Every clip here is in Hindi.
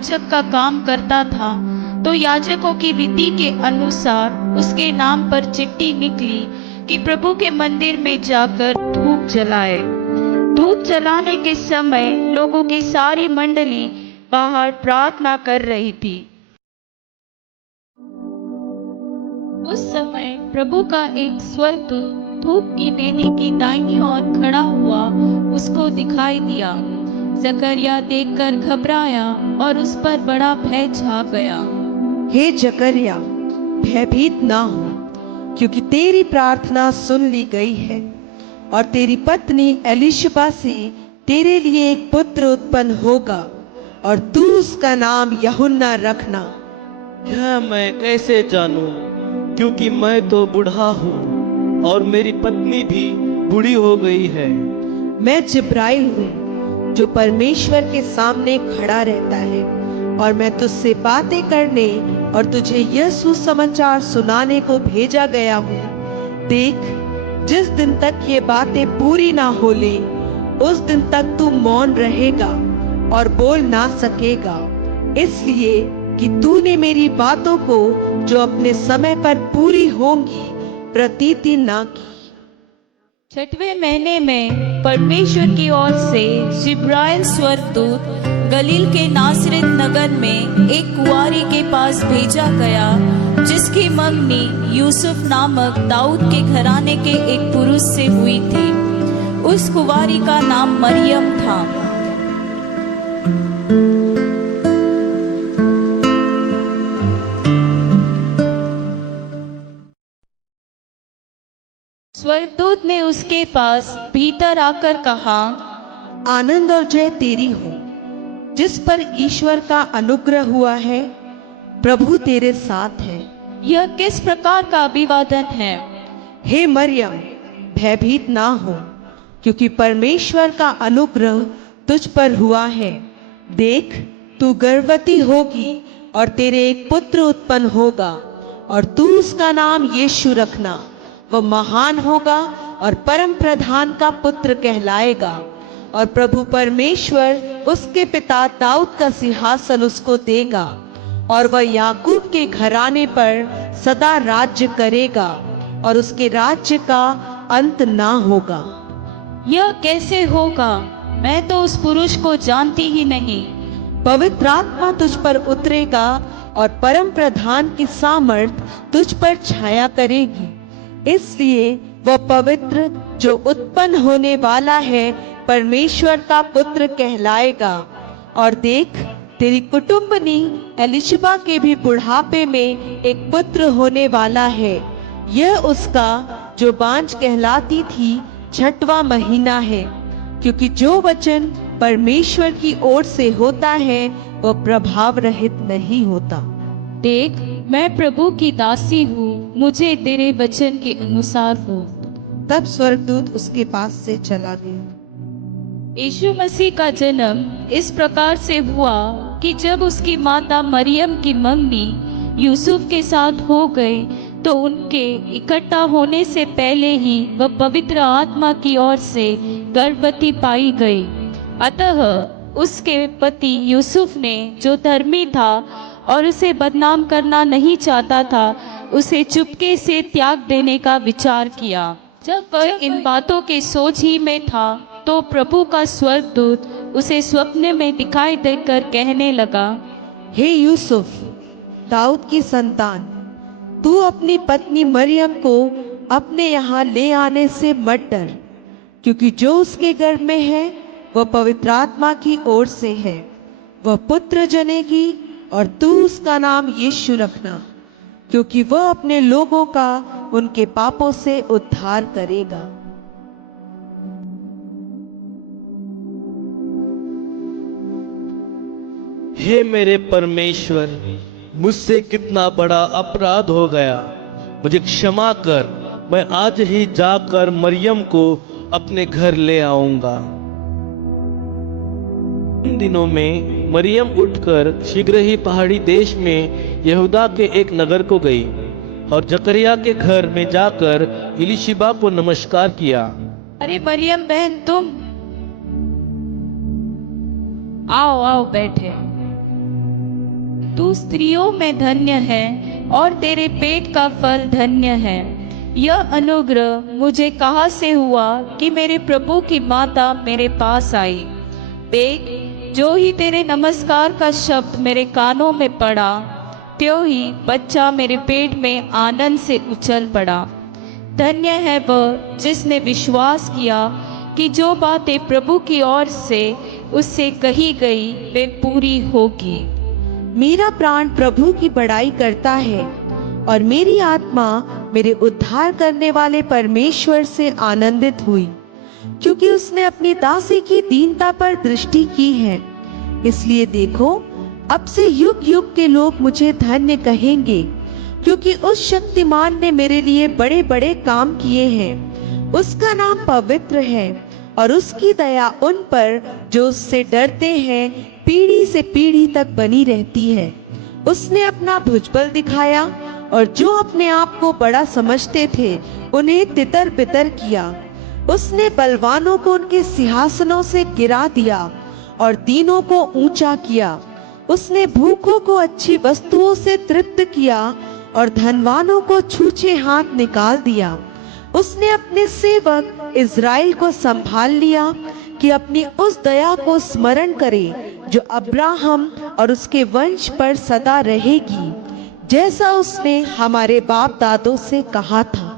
याजक का काम करता था, तो याजकों की विधि के अनुसार उसके नाम पर चिट्ठी निकली कि प्रभु के मंदिर में जाकर धूप जलाए। धूप जलाने के समय लोगों की सारी मंडली बाहर प्रार्थना कर रही थी। उस समय प्रभु का एक स्वर्गदूत धूप की वेदी की दाहिनी ओर खड़ा हुआ उसको दिखाई दिया। जकरिया देखकर घबराया और उस पर बड़ा भय छा गया। हे जकरिया, भयभीत ना हो, क्योंकि तेरी प्रार्थना सुन ली गई है और तेरी पत्नी एलिशबा से तेरे लिए एक पुत्र उत्पन्न होगा और तू उसका नाम यूहन्ना रखना। यह मैं कैसे जानूं, क्योंकि मैं तो बूढ़ा हूँ और मेरी पत्नी भी बूढ़ी हो गई है। मैं जिब्राइल हूँ जो परमेश्वर के सामने खड़ा रहता है, और मैं तुझसे बातें करने और तुझे यह सुसमाचार सुनाने को भेजा गया हूँ। देख, जिस दिन तक ये बातें पूरी ना हो ले, उस दिन तक तू मौन रहेगा और बोल ना सकेगा, इसलिए कि तूने मेरी बातों को जो अपने समय पर पूरी होंगी प्रतीति ना की। 6वें महीने में परमेश्वर की ओर से जिब्राइल स्वर्गदूत गलील के नासरत नगर में एक कुंवारी के पास भेजा गया, जिसकी मंगनी यूसुफ नामक दाऊद के घराने के एक पुरुष से हुई थी। उस कुंवारी का नाम मरियम था। स्वर्गदूत ने उसके पास भीतर आकर कहा, आनंद और जय तेरी हो, जिस पर ईश्वर का अनुग्रह हुआ है, प्रभु तेरे साथ है। यह किस प्रकार का अभिवादन है? हे मरियम, भयभीत ना हो, क्योंकि परमेश्वर का अनुग्रह तुझ पर हुआ है। देख, तू गर्भवती होगी और तेरे एक पुत्र उत्पन्न होगा, और तू उसका नाम यीशु रखना। वह महान होगा और परम प्रधान का पुत्र कहलाएगा, और प्रभु परमेश्वर उसके पिता दाऊद का सिंहासन उसको देगा, और वह याकूब के घराने पर सदा राज्य करेगा, और उसके राज्य का अंत ना होगा। यह कैसे होगा? मैं तो उस पुरुष को जानती ही नहीं। पवित्र आत्मा तुझ पर उतरेगा और परम प्रधान की सामर्थ तुझ पर छाया करेगी, इसलिए वह पवित्र जो उत्पन्न होने वाला है परमेश्वर का पुत्र कहलाएगा। और देख, तेरी कुटुंबनी एलिशबा के भी बुढ़ापे में एक पुत्र होने वाला है। यह उसका जो बांझ कहलाती थी 6वां महीना है, क्योंकि जो वचन परमेश्वर की ओर से होता है वह प्रभाव रहित नहीं होता। देख, मैं प्रभु की दासी हूँ, मुझे तेरे वचन के अनुसार हो। तब स्वर्गदूत उसके पास से चला गया। यीशु मसीह का जन्म इस प्रकार से हुआ कि जब उसकी माता मरियम की मंगनी यूसुफ के साथ हो गई, तो उनके इकट्ठा होने से पहले ही वह पवित्र आत्मा की ओर से गर्भवती पाई गई। अतः उसके पति यूसुफ ने, जो धर्मी था और उसे बदनाम करना नहीं चाहता था, उसे चुपके से त्याग देने का विचार किया। जब वह इन बातों के सोच ही में था, तो प्रभु का स्वर्गदूत उसे स्वप्न में दिखाई देकर कहने लगा, हे यूसुफ, दाऊद की संतान, तू अपनी पत्नी मरियम को अपने यहाँ ले आने से मत डर, क्योंकि जो उसके गर्भ में है वह पवित्र आत्मा की ओर से है। वह पुत्र जनेगी और तू उसका नाम यीशु रखना, क्योंकि वह अपने लोगों का उनके पापों से उद्धार करेगा। हे मेरे परमेश्वर, मुझसे कितना बड़ा अपराध हो गया, मुझे क्षमा कर। मैं आज ही जाकर मरियम को अपने घर ले आऊंगा। इन दिनों में मरियम उठकर शीघ्र ही पहाड़ी देश में यहूदा के एक नगर को गई और जकरिया के घर में जाकर एलिशबा को नमस्कार किया। अरे मरियम बहन, तुम आओ आओ बैठे। तू स्त्रियों में धन्य है और तेरे पेट का फल धन्य है। यह अनुग्रह मुझे कहाँ से हुआ कि मेरे प्रभु की माता मेरे पास आई। देख, जो ही तेरे नमस्कार का शब्द मेरे कानों में पड़ा, त्यों ही बच्चा मेरे पेट में आनंद से उछल पड़ा। धन्य है वह जिसने विश्वास किया कि जो बातें प्रभु की ओर से उससे कही गई वे पूरी होगी। मेरा प्राण प्रभु की बड़ाई करता है और मेरी आत्मा मेरे उद्धार करने वाले परमेश्वर से आनंदित हुई, क्योंकि उसने अपनी दासी की दीनता पर दृष्टि की है। इसलिए देखो, अब से युग युग के लोग मुझे धन्य कहेंगे, क्योंकि उस शक्तिमान ने मेरे लिए बड़े बड़े काम किए हैं। उसका नाम पवित्र है और उसकी दया उन पर जो उससे डरते हैं पीढ़ी से पीढ़ी तक बनी रहती है। उसने अपना भुजबल दिखाया और जो अपने आप को बड़ा समझते थे उन्हें तितर बितर किया। उसने बलवानों को उनके सिंहासनों से गिरा दिया और दीनों को ऊंचा किया। उसने भूखों को अच्छी वस्तुओं से तृप्त किया और धनवानों को छूछे हाथ निकाल दिया। उसने अपने सेवक इज़राइल को संभाल लिया कि अपनी उस दया को स्मरण करे जो अब्राहम और उसके वंश पर सदा रहेगी, जैसा उसने हमारे बाप दादों से कहा था।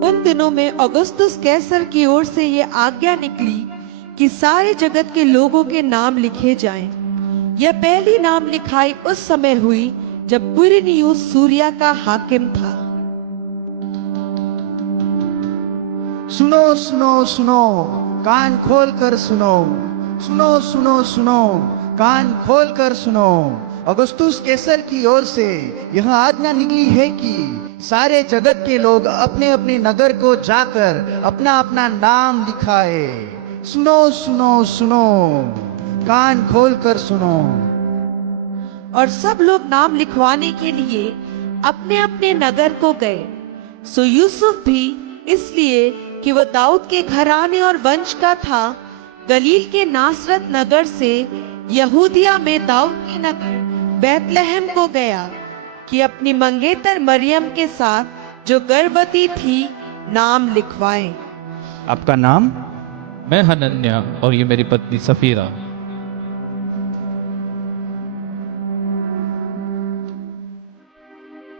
उन दिनों में औगुस्तुस कैसर की ओर से ये आज्ञा निकली कि सारे जगत के लोगों के नाम लिखे जाएं। यह पहली नाम लिखाई उस समय हुई जब क्विरिनियुस सूरिया का हाकिम था। सुनो सुनो सुनो, कान खोल कर सुनो। सुनो सुनो सुनो, कान खोल कर सुनो। औगुस्तुस कैसर की ओर से यह आज्ञा निकली है कि सारे जगत के लोग अपने अपने नगर को जाकर अपना अपना नाम लिखाए। सुनो सुनो सुनो, कान खोल कर सुनो। और सब लोग नाम लिखवाने के लिए अपने अपने नगर को गए। सो यूसुफ भी, इसलिए कि वह दाऊद के घराने और वंश का था, गलील के नासरत नगर से यहूदिया में दाऊद के नगर बैतलहम को गया कि अपनी मंगेतर मरियम के साथ जो गर्भवती थी नाम लिखवाए। आपका नाम? मैं हनन्या और ये मेरी पत्नी सफीरा।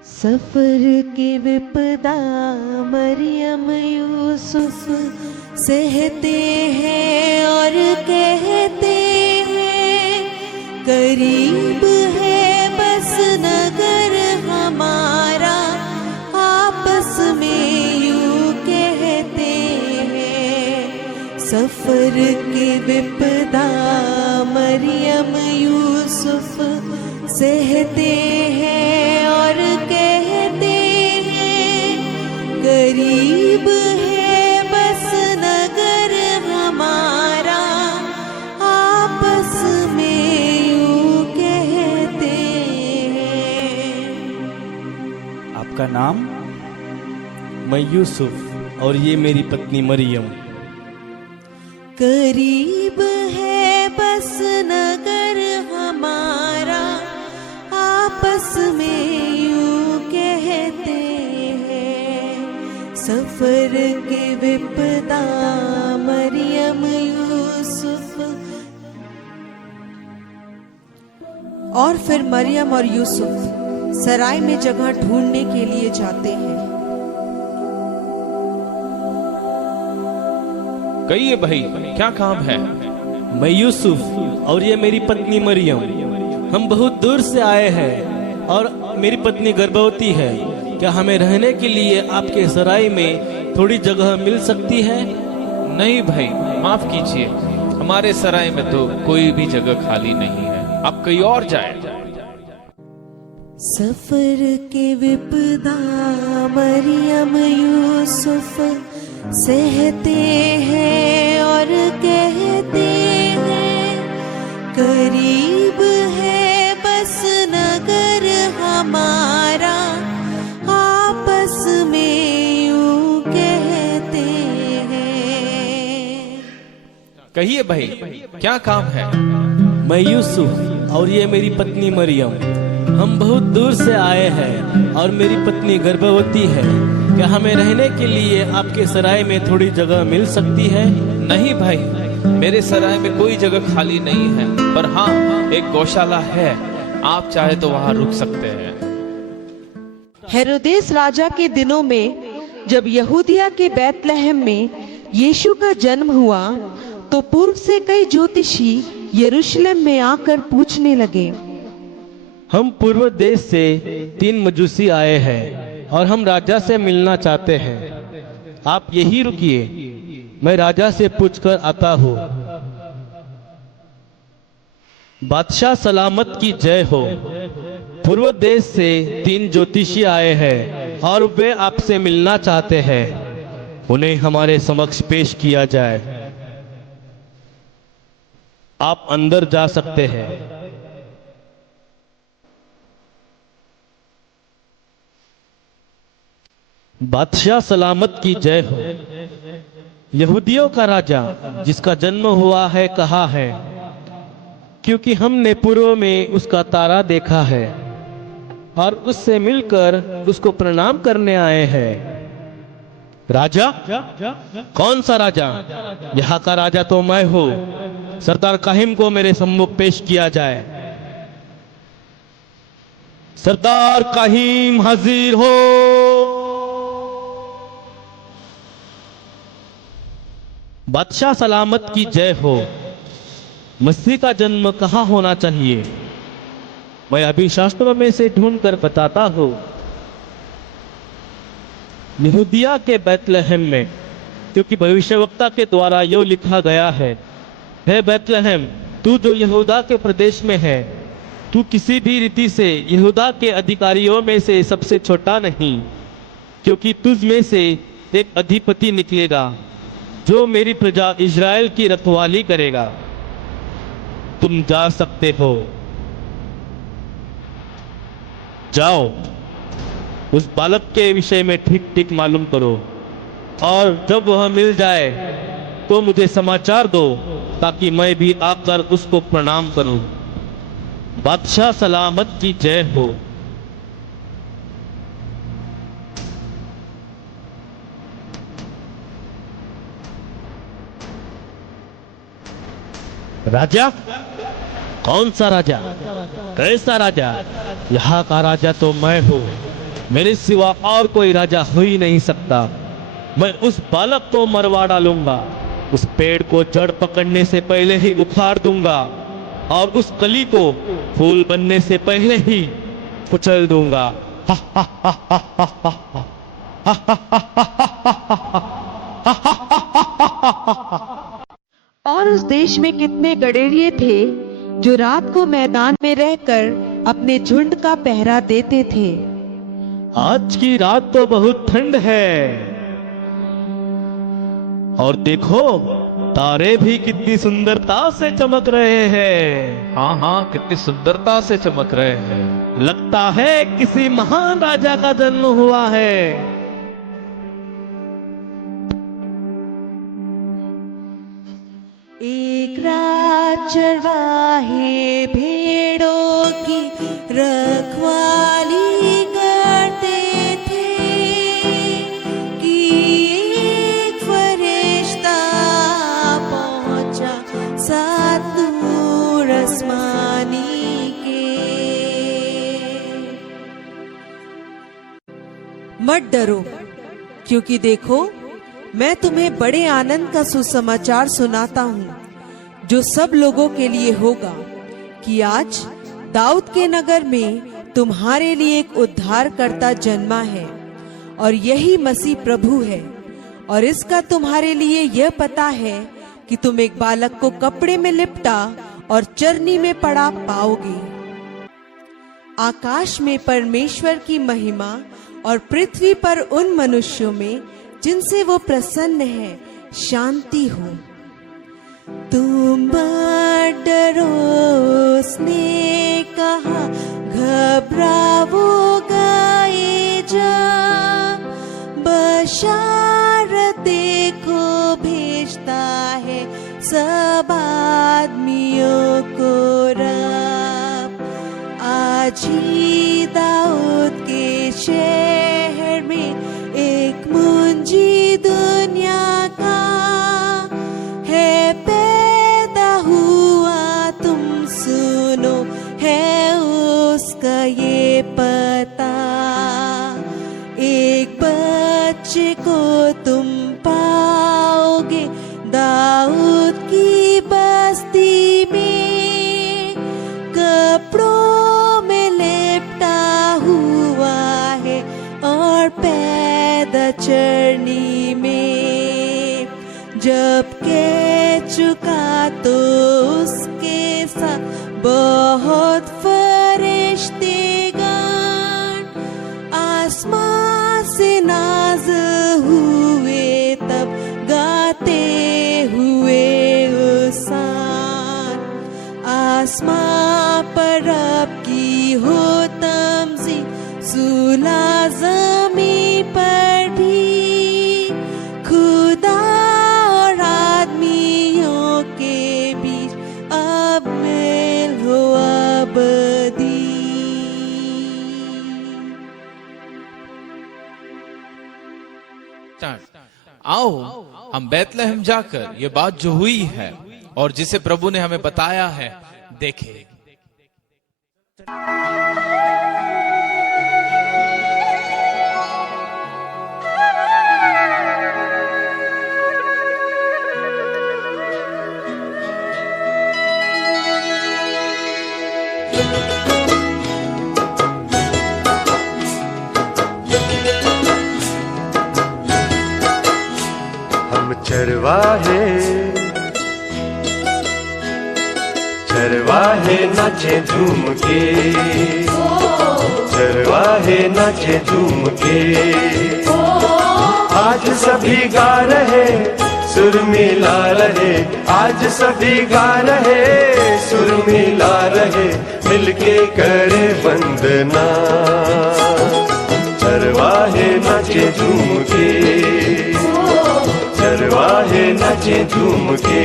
सफर के विपदा मरियम यूसुफ सहते हैं और कहते हैं, करीब है बस नगर हमारा, आपस में यूं कहते हैं। सफर के विपदा मरियम यूसुफ सहते हैं और कहते हैं, करीब है बस नगर हमारा, आपस में यूं कहते हैं। आपका नाम? मैं यूसुफ और ये मेरी पत्नी मरियम। करीब है बस नगर हमारा, आपस में यूं कहते हैं। सफर के विपदा मरियम यूसुफ। और फिर मरियम और यूसुफ सराय में जगह ढूंढने के लिए जाते हैं। कहिए भाई, क्या काम है? मैं यूसुफ और ये मेरी पत्नी मरियम, हम बहुत दूर से आए हैं और मेरी पत्नी गर्भवती है। क्या हमें रहने के लिए आपके सराय में थोड़ी जगह मिल सकती है? नहीं भाई, माफ कीजिए, हमारे सराय में तो कोई भी जगह खाली नहीं है, आप कहीं और जाए। सफर के विपदा मरियम यूसुफ सहते हैं और कहते हैं, करीब है बस नगर हमारा, आपस में यूं कहते हैं। कहिए भाई, क्या काम है? मैं यूसुफ और ये मेरी पत्नी मरियम, हम बहुत दूर से आए हैं और मेरी पत्नी गर्भवती है। क्या हमें रहने के लिए आपके सराय में थोड़ी जगह मिल सकती है? नहीं भाई, मेरे सराय में कोई जगह खाली नहीं है, पर हाँ एक गौशाला है, आप चाहे तो वहाँ रुक सकते हैं। हेरोदेस राजा के दिनों में जब यहूदिया के बैतलहम में यीशु का जन्म हुआ तो पूर्व से कई ज्योतिषी यरूशलेम में आकर पूछने लगे, हम पूर्व देश से 3 मजूसी आए हैं और हम राजा से मिलना चाहते हैं। आप यही रुकिए, मैं राजा से पूछकर आता हूँ। बादशाह सलामत की जय हो। पूर्व देश से 3 ज्योतिषी आए हैं और वे आपसे मिलना चाहते हैं। उन्हें हमारे समक्ष पेश किया जाए। आप अंदर जा सकते हैं। बादशाह सलामत की जय हो। यहूदियों का राजा जिसका जन्म हुआ है कहाँ है? क्योंकि हमने पूर्व में उसका तारा देखा है और उससे मिलकर उसको प्रणाम करने आए हैं। राजा? कौन सा राजा? यहाँ का राजा तो मैं हूँ। सरदार काहिम को मेरे सम्मुख पेश किया जाए। सरदार काहिम हाजिर हो। बादशाह सलामत की जय हो। मसीह का जन्म कहाँ होना चाहिए? मैं अभी शास्त्रों में से ढूंढ कर बताता हूँ। यहूदिया के बैतलहम में, क्योंकि भविष्यवक्ता के द्वारा यो लिखा गया है, हे बैतलहम, तू जो यहूदा के प्रदेश में है, तू किसी भी रीति से यहूदा के अधिकारियों में से सबसे छोटा नहीं, क्योंकि तुझ में से एक अधिपति निकलेगा जो मेरी प्रजा इज़राइल की रखवाली करेगा। तुम जा सकते हो। जाओ, उस बालक के विषय में ठीक ठीक मालूम करो और जब वह मिल जाए तो मुझे समाचार दो ताकि मैं भी आकर उसको प्रणाम करूं। बादशाह सलामत की जय हो। राजा? कौन सा राजा? कैसा राजा? यहाँ का राजा तो मैं हूँ। मेरे सिवा और कोई राजा हो ही नहीं सकता। मैं उस बालक को मरवा डालूंगा, उस पेड़ को जड़ पकड़ने से पहले ही उखाड़ दूंगा और उस कली को फूल बनने से पहले ही कुचल दूंगा। और उस देश में कितने गडेरिये थे जो रात को मैदान में रहकर अपने झुंड का पहरा देते थे। आज की रात तो बहुत ठंड है और देखो तारे भी कितनी सुंदरता से चमक रहे हैं। हाँ हाँ, कितनी सुंदरता से चमक रहे हैं। लगता है किसी महान राजा का जन्म हुआ है। एक रात चरवाहे भेड़ों की रखवाली करते थे कि एक फरिश्ता पहुंचा सात नूर आसमानी के। मत डरो, क्योंकि देखो मैं तुम्हें बड़े आनंद का सुसमाचार सुनाता हूँ जो सब लोगों के लिए होगा कि आज दाऊद के नगर में तुम्हारे लिए एक उद्धारकर्ता जन्मा है और यही मसीह प्रभु है। और इसका तुम्हारे लिए यह पता है कि तुम एक बालक को कपड़े में लिपटा और चरनी में पड़ा पाओगे। आकाश में परमेश्वर की महिमा और पृथ्वी पर उन मनुष्यों में जिनसे वो प्रसन्न है शांति हो। तुम मत डरो, उसने कहा, घबराओगा ये जा, बशारत देखो भेजता है सब आदमियों को जी दाऊद के शहर में एक मुंजी दुनिया का है पैदा हुआ, तुम सुनो है उसका ये पता। एक बच्चे को तुम पाओगे दाऊद की बस्ती में, कपड़ों में लिपटा हुआ है और पैदा चरनी में। जब कह चुका तो उसके साथ बहुत फरिश्तेगण आसमां से नाज़िल हुए, तब गाते हुए हुसान। आसमां पर रब की हो तमज़ीद, सूला ज़मीं पर भी। खुदा और आदमियों के बीच अब मेल हो अबदी। आओ हम बैतलहम जाकर ये बात जो हुई है और जिसे प्रभु ने हमें बताया है देखें। चरवाहे नाचे झूम के, चरवाहे नाचे झूम के। आज सभी गा रहे सुर मिला रहे, आज सभी गा रहे सुर मिला रहे, मिलके करे वंदना। चरवाहे नाचे झूम के, चरवाहे नाचे झूम के।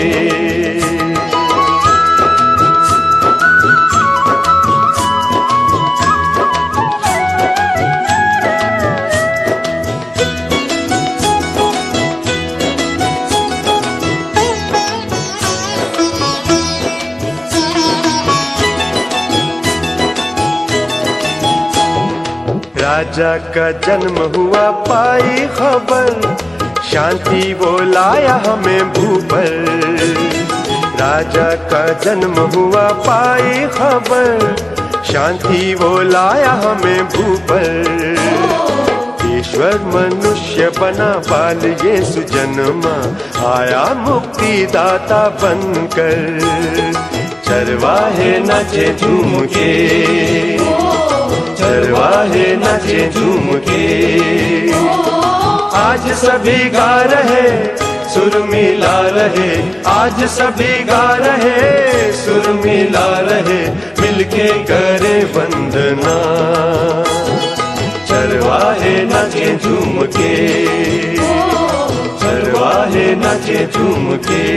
राजा का जन्म हुआ पाई खबर, शांति वो लाया हमें भूपर। राजा का जन्म हुआ पाई खबर, शांति वो लाया हमें भूपर। ईश्वर मनुष्य बना बाल यीशु जन्मा, आया मुक्ति दाता बनकर। चरवाहे नाचे झूम के, चरवाहे नाचे झूम के। आज सभी गा रहे सुर मिला रहे, आज सभी गा रहे सुर मिला रहे, मिलके करे वंदना। चरवाहे नाचे झूम के, चरवाहे नाचे झूम के।